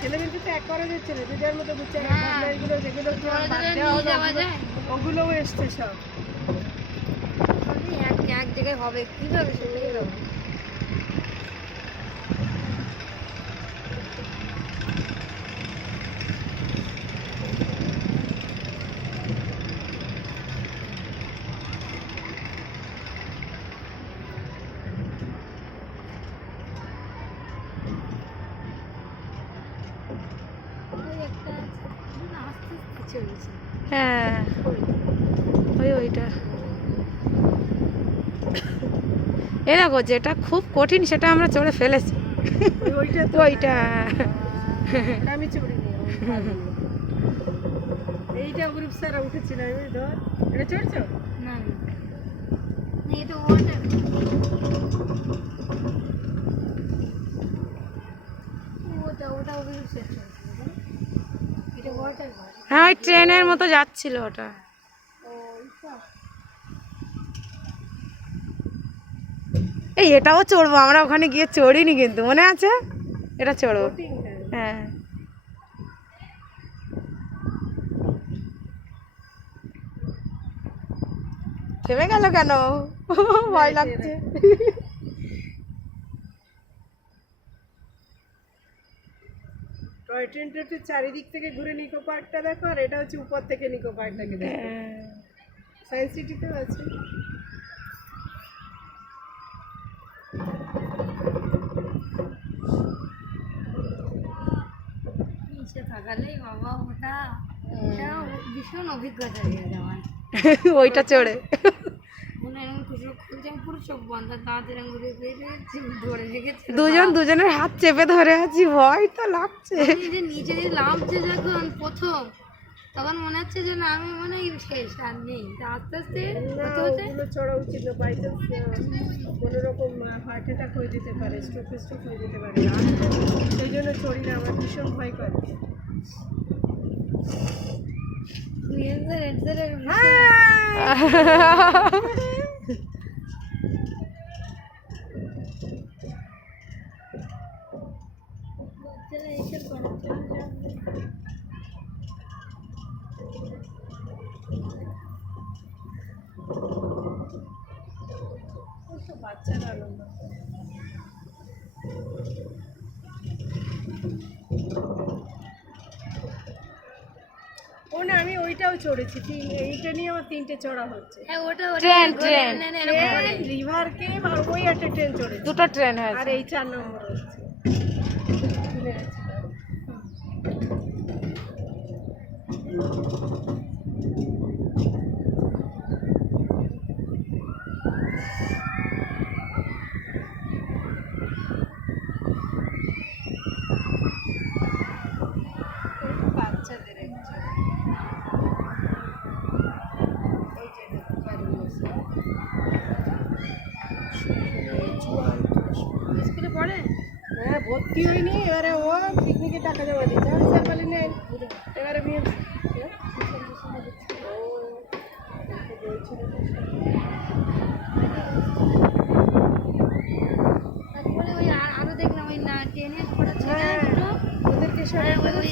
ছেলে কিন্তু তো এক করা যাচ্ছে না, দুটার মতো বুঝছে যেগুলো ওগুলোও এসছে সব এক জায়গায় হবে কিভাবে সেটাই হবে। হ্যাঁ ওইটা এ দেখো যেটা খুব কঠিন সেটা আমরা চড়ে ফেলেছি। ওইটা আমি চড়িনি, এইটা গ্রুপ সারা উঠেছিল। ধর এটা চড়ছো না এটা ওয়াটার ওটা এটা ওয়াটার। হ্যাঁ ওই ট্রেনের মতো যাচ্ছিল ওটা। এই এটাও চড়বো আমরা, ওখানে গিয়ে চড়িনি কিন্তু মনে আছে, এটা চড়বো। হ্যাঁ থেমে গেল কেন? ভয় লাগছে। টয় ট্রেনটা একটু চারিদিক থেকে ঘুরে নিকো পার্কটা দেখো, আর এটা হচ্ছে উপর থেকে নিকো পার্কটাকে দেখো। সায়েন্স সিটিতেও আছে। নিচে থাকালেই বাবা ওটা ভীষণ অভিজ্ঞতা হয়ে যাওয়ার ওইটা চড়ে মনে এরকম খুচরো খুলছে পুরো চোখ বন্ধ, দাঁত এরকম ঘুরে ধরে রেখেছে, দুজনের হাত চেপে ধরে আছি, ভয় তো লাগছে। যে নিচে দিয়ে নামছে যখন প্রথম তখন মনে হচ্ছে যে না আমি মনে হয় শেষ আর নেই, আস্তে আস্তে ওগুলো চড়া উচিত না, বাই চান্স কোনো রকম হার্ট অ্যাটাক হয়ে যেতে পারে, স্ট্রোক হয়ে যেতে পারে। সেই জন্য চড়ি না, আমার ভীষণ ভয় করে। বাচ্চারা আনন্দ ও না, আমি ওইটাও চড়েছি, এইটা নিয়ে আমার 3টে চড়া হচ্ছে। ট্রেন রিভার কেভ আর ওই একটা ট্রেন চড়েছি, দুটো ট্রেন আর হয়েছে। এই 4 নম্বর হচ্ছে। বাচ্চাদের স্কুলে পড়ে। হ্যাঁ ভর্তি হয়নি, এবারে ও পিকনিকে টাকা জমা দিচ্ছে, আমি স্যার নেন এবারে বিয়ে তারপরে ওই আরো দেখলাম ওই না ট্রেনের পড়ে ছেড়ে ওদেরকে ওই